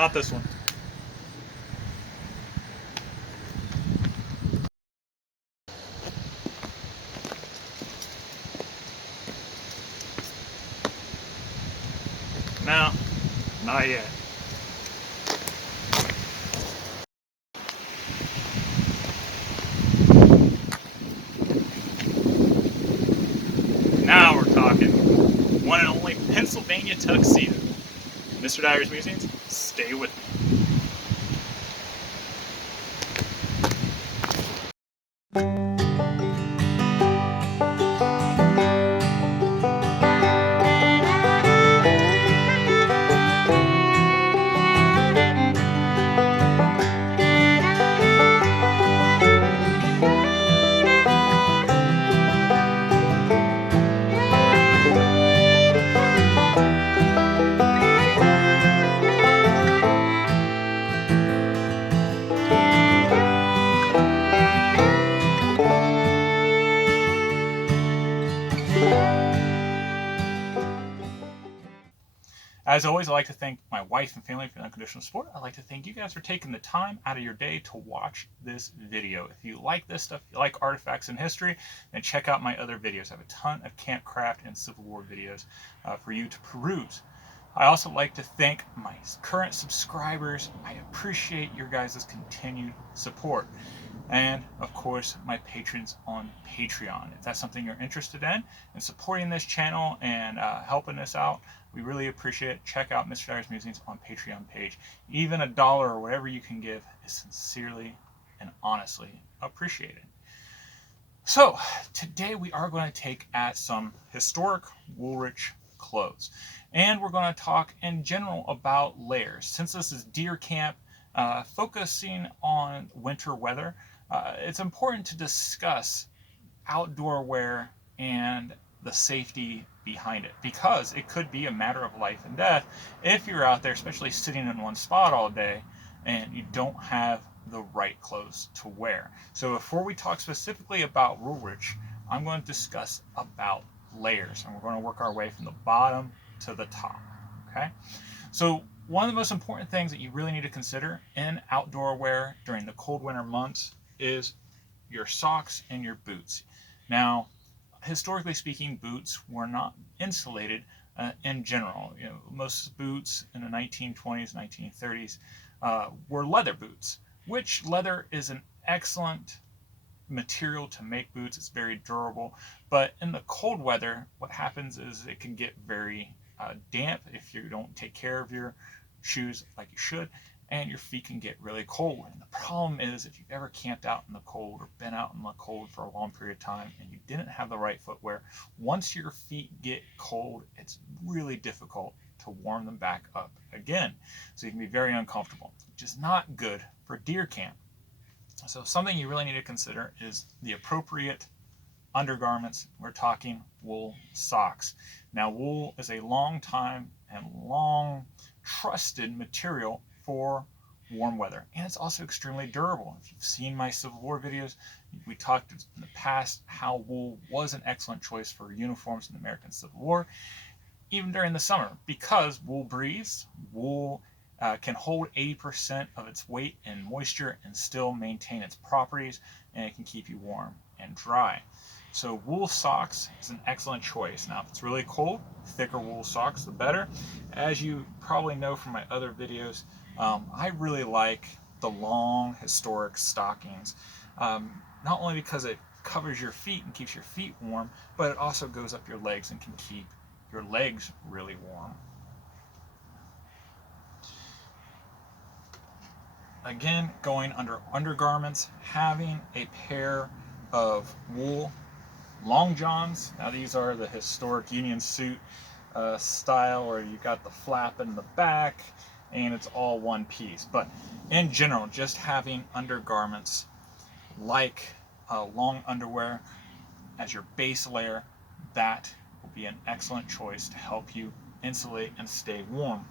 Not this one. No, not yet. Now we're talking. One and only Pennsylvania tuxedo. Mr. Dyer's Musings, stay with me. As always, I'd like to thank my wife and family for the unconditional support. I'd like to thank you guys for taking the time out of your day to watch this video. If you like this stuff, if you like artifacts and history, then check out my other videos. I have a ton of campcraft and Civil War videos for you to peruse. I also like to thank my current subscribers. I appreciate your guys' continued support. And of course, my patrons on Patreon. If that's something you're interested in supporting this channel and helping us out, we really appreciate it. Check out Mr. Dyer's Musings on Patreon page. Even $1 or whatever you can give is sincerely and honestly appreciated. So today we are going to take at some historic Woolrich clothes, and we're going to talk in general about layers. Since this is deer camp, focusing on winter weather, it's important to discuss outdoor wear and the safety behind it, because it could be a matter of life and death if you're out there, especially sitting in one spot all day and you don't have the right clothes to wear. So before we talk specifically about Woolrich, I'm going to discuss about layers, and we're going to work our way from the bottom to the top. Okay, so one of the most important things that you really need to consider in outdoor wear during the cold winter months is your socks and your boots. Now, historically speaking, boots were not insulated in general. Most boots in the 1920s, 1930s were leather boots, which leather is an excellent material to make boots. It's very durable, but in the cold weather, what happens is it can get very damp if you don't take care of your shoes like you should, and your feet can get really cold. And the problem is, if you've ever camped out in the cold or been out in the cold for a long period of time and you didn't have the right footwear, once your feet get cold, it's really difficult to warm them back up again. So you can be very uncomfortable, which is not good for deer camp. So something you really need to consider is the appropriate undergarments. We're talking wool socks. Now, wool is a long time and long trusted material for warm weather, and it's also extremely durable. If you've seen my Civil War videos, we talked in the past how wool was an excellent choice for uniforms in the American Civil War, even during the summer, because wool breathes. Wool can hold 80% of its weight in moisture and still maintain its properties, and it can keep you warm and dry. So wool socks is an excellent choice. Now, if it's really cold, thicker wool socks, the better. As you probably know from my other videos, I really like the long historic stockings, not only because it covers your feet and keeps your feet warm, but it also goes up your legs and can keep your legs really warm. Again, going under undergarments, having a pair of wool long johns. Now, these are the historic Union suit style, where you've got the flap in the back and it's all one piece. But in general, just having undergarments like long underwear as your base layer, that will be an excellent choice to help you insulate and stay warm.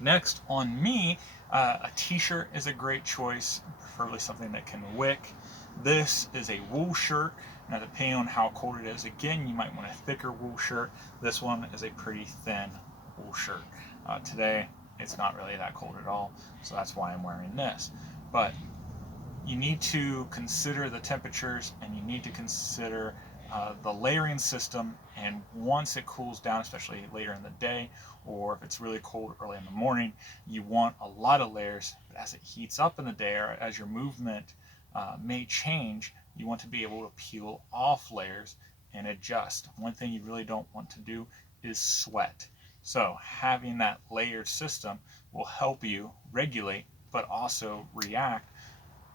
Next, on me, a t-shirt is a great choice, preferably something that can wick. This is a wool shirt. Now, depending on how cold it is, again, you might want a thicker wool shirt. This one is a pretty thin wool shirt. Today, it's not really that cold at all, so that's why I'm wearing this. But you need to consider the temperatures, and you need to consider the layering system. And once it cools down, especially later in the day, or if it's really cold early in the morning, you want a lot of layers. But as it heats up in the day, or as your movement may change, you want to be able to peel off layers and adjust. One thing you really don't want to do is sweat. So having that layered system will help you regulate, but also react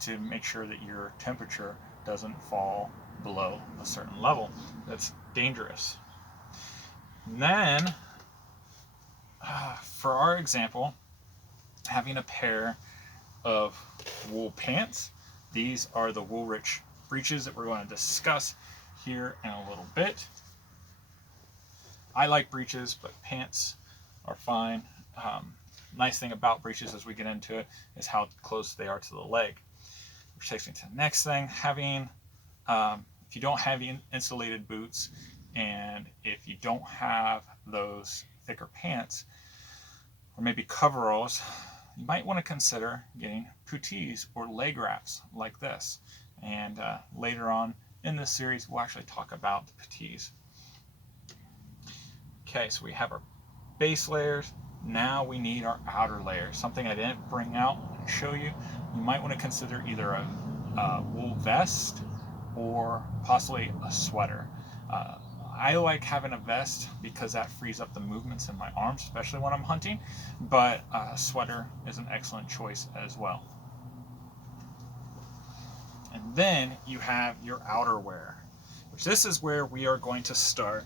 to make sure that your temperature doesn't fall below a certain level that's dangerous. And then, for our example, having a pair of wool pants. These are the Woolrich breeches that we're going to discuss here in a little bit. I like breeches, but pants are fine. Nice thing about breeches as we get into it is how close they are to the leg. Which takes me to the next thing, having, if you don't have insulated boots, and if you don't have those thicker pants, or maybe coveralls, you might want to consider getting puttees or leg wraps like this. And later on in this series, we'll actually talk about the puttees. Okay, so we have our base layers. Now we need our outer layers. Something I didn't bring out and show you. You might want to consider either a wool vest or possibly a sweater. I like having a vest because that frees up the movements in my arms, especially when I'm hunting, but a sweater is an excellent choice as well. And then you have your outerwear, which this is where we are going to start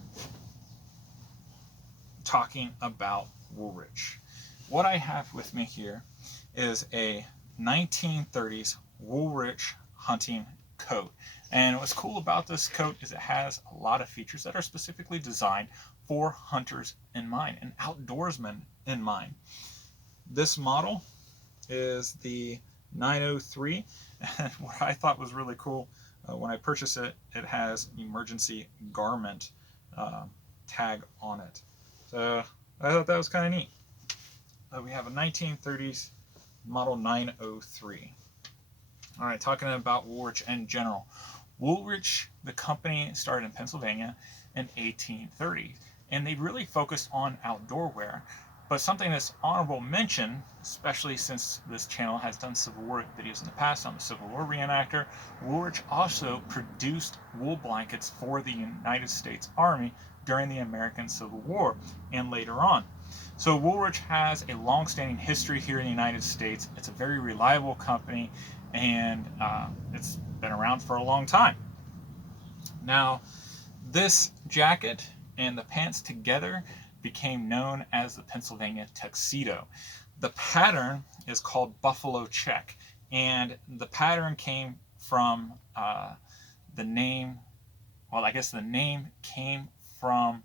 talking about Woolrich. What I have with me here is a 1930s Woolrich hunting coat. And what's cool about this coat is it has a lot of features that are specifically designed for hunters in mind and outdoorsmen in mind. This model is the 903, and what I thought was really cool when I purchased it, it has emergency garment tag on it. So I thought that was kind of neat. We have a 1930s model 903. All right, talking about Woolrich in general. Woolrich, the company, started in Pennsylvania in 1830, and they really focused on outdoor wear. But something that's honorable mention, especially since this channel has done Civil War videos in the past, I'm a Civil War reenactor, Woolrich also produced wool blankets for the United States Army during the American Civil War and later on. So Woolrich has a long-standing history here in the United States. It's a very reliable company, and it's been around for a long time. Now, this jacket and the pants together became known as the Pennsylvania tuxedo. The pattern is called buffalo check, and the pattern came from the name, well, I guess the name came from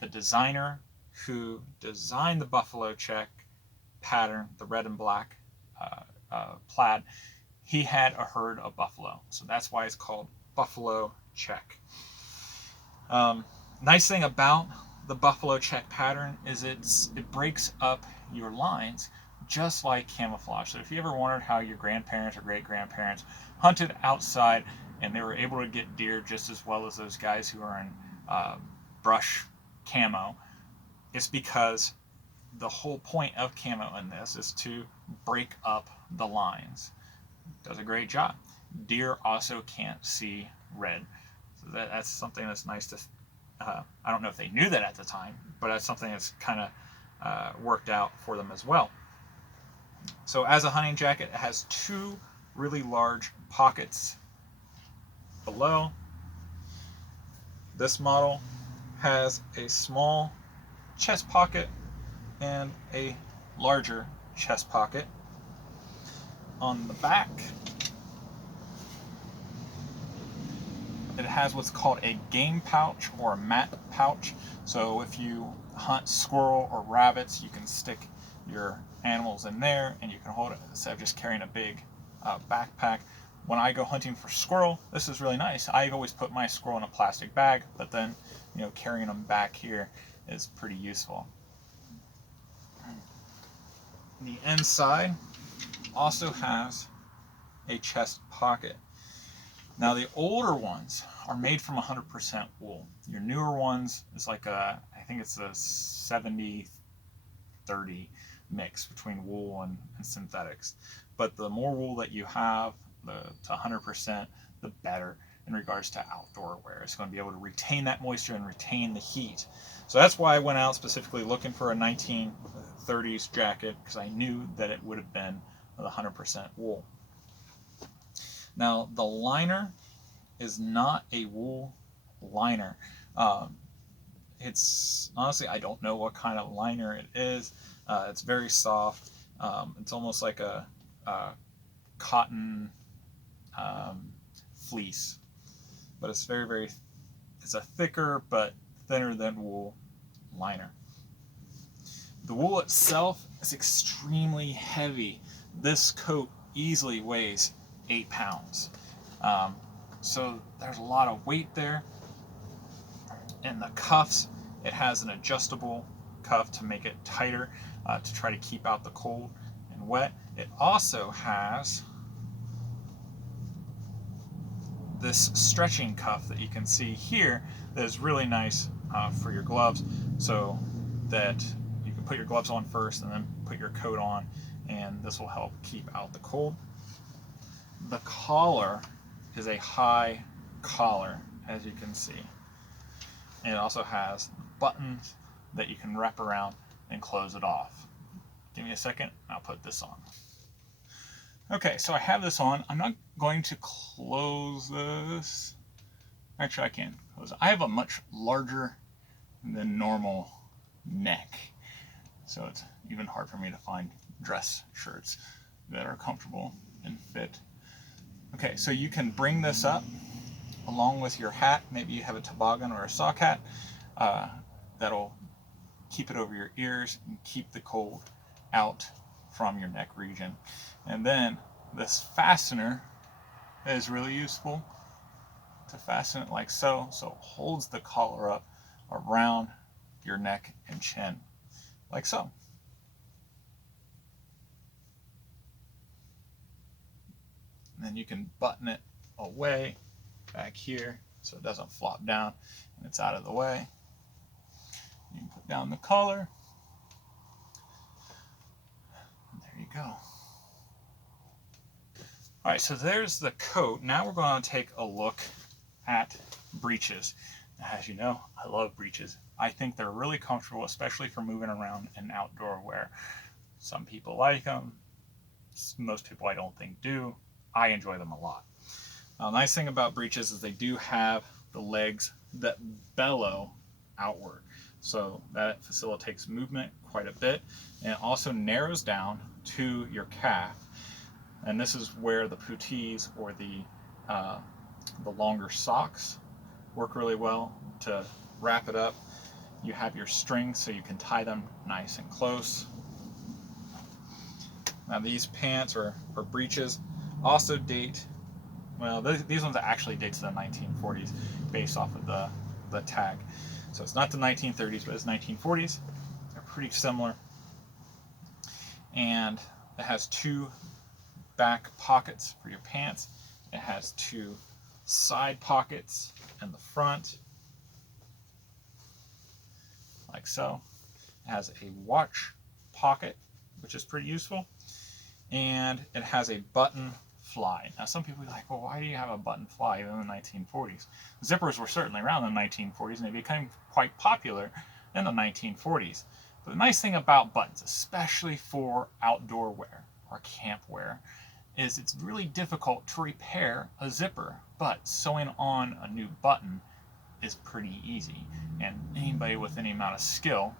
the designer who designed the buffalo check pattern, the red and black plaid. He had a herd of buffalo, so that's why it's called buffalo check. Nice thing about the buffalo check pattern is it breaks up your lines just like camouflage. So if you ever wondered how your grandparents or great-grandparents hunted outside and they were able to get deer just as well as those guys who are in brush camo, it's because the whole point of camo in this is to break up the lines. Does a great job. Deer also can't see red. So that's something that's nice to, I don't know if they knew that at the time, but that's something that's kind of worked out for them as well. So as a hunting jacket, it has two really large pockets below. This model has a small chest pocket and a larger chest pocket. On the back, it has what's called a game pouch or a mat pouch. So if you hunt squirrel or rabbits, you can stick your animals in there and you can hold it instead of just carrying a big backpack. When I go hunting for squirrel, this is really nice. I've always put my squirrel in a plastic bag, but then, you know, carrying them back here is pretty useful. The inside also has a chest pocket. Now the older ones are made from 100% wool. Your newer ones is like I think it's a 70-30 mix between wool and synthetics. But the more wool that you have, to 100%, the better in regards to outdoor wear. It's going to be able to retain that moisture and retain the heat. So that's why I went out specifically looking for a 1930s jacket, because I knew that it would have been with 100% wool. Now the liner is not a wool liner. It's honestly, I don't know what kind of liner it is. It's very soft. It's almost like a cotton fleece, but it's it's a thicker but thinner than wool liner. The wool itself is extremely heavy. This coat easily weighs 8 pounds. So there's a lot of weight there. In the cuffs, it has an adjustable cuff to make it tighter, to try to keep out the cold and wet. It also has this stretching cuff that you can see here that is really nice for your gloves, so that you can put your gloves on first and then put your coat on, and this will help keep out the cold. The collar is a high collar, as you can see. And it also has buttons that you can wrap around and close it off. Give me a second, I'll put this on. Okay, so I have this on. I'm not going to close this. Actually, I can close it. I have a much larger than normal neck, so it's even hard for me to find dress shirts that are comfortable and fit. Okay, so you can bring this up along with your hat. Maybe you have a toboggan or a sock hat. That'll keep it over your ears and keep the cold out from your neck region. And then this fastener is really useful to fasten it like so. So it holds the collar up around your neck and chin, like so. And then you can button it away back here so it doesn't flop down and it's out of the way. You can put down the collar. And there you go. All right, so there's the coat. Now we're going to take a look at breeches. As you know, I love breeches. I think they're really comfortable, especially for moving around in outdoor wear. Some people like them. Most people I don't think do. I enjoy them a lot. Now, the nice thing about breeches is they do have the legs that bellow outward. So that facilitates movement quite a bit, and it also narrows down to your calf. And this is where the puttees or the longer socks work really well to wrap it up. You have your strings so you can tie them nice and close. Now these pants or breeches also date, well, these ones actually date to the 1940s based off of the tag. So it's not the 1930s, but it's 1940s. They're pretty similar. And it has 2 back pockets for your pants. It has 2 side pockets in the front, like so. It has a watch pocket, which is pretty useful. And it has a button fly. Now some people are like, well, why do you have a button fly in the 1940s? Zippers were certainly around in the 1940s, and they became quite popular in the 1940s. But the nice thing about buttons, especially for outdoor wear or camp wear, is it's really difficult to repair a zipper, but sewing on a new button is pretty easy, and anybody with any amount of skill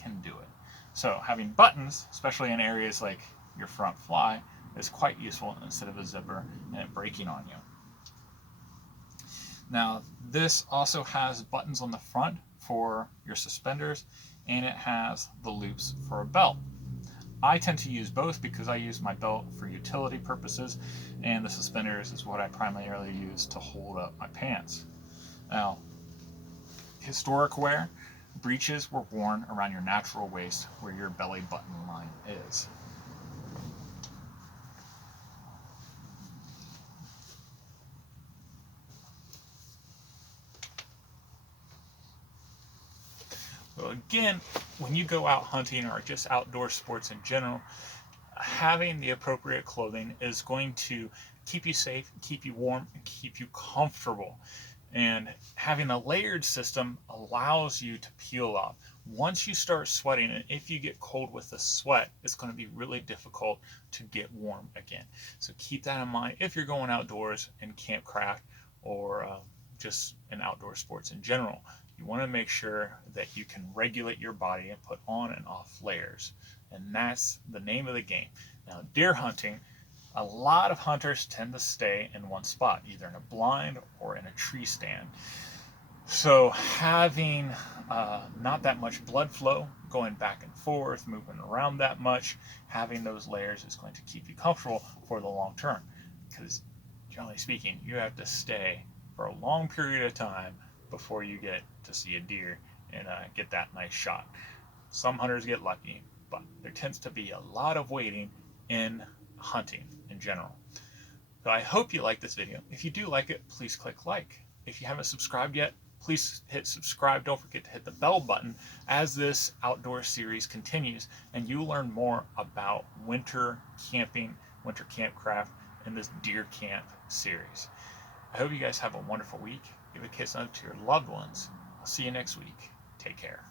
can do it. So having buttons, especially in areas like your front fly, is quite useful instead of a zipper and it breaking on you. Now this also has buttons on the front for your suspenders, and it has the loops for a belt. I tend to use both because I use my belt for utility purposes, and the suspenders is what I primarily use to hold up my pants. Now, historic wear, Breeches were worn around your natural waist where your belly button line is. So again, when you go out hunting or just outdoor sports in general, having the appropriate clothing is going to keep you safe, keep you warm, and keep you comfortable. And having a layered system allows you to peel off. Once you start sweating, and if you get cold with the sweat, it's going to be really difficult to get warm again. So keep that in mind if you're going outdoors in campcraft or just in outdoor sports in general. You want to make sure that you can regulate your body and put on and off layers. And that's the name of the game. Now, deer hunting, a lot of hunters tend to stay in one spot, either in a blind or in a tree stand. So having not that much blood flow going back and forth, moving around that much, having those layers is going to keep you comfortable for the long term. Because generally speaking, you have to stay for a long period of time before you get to see a deer and get that nice shot. Some hunters get lucky, but there tends to be a lot of waiting in hunting in general. So I hope you like this video. If you do like it, please click like. If you haven't subscribed yet, please hit subscribe. Don't forget to hit the bell button as this outdoor series continues and you learn more about winter camping, winter campcraft, in this deer camp series. I hope you guys have a wonderful week. Give a kiss out to your loved ones. I'll see you next week. Take care.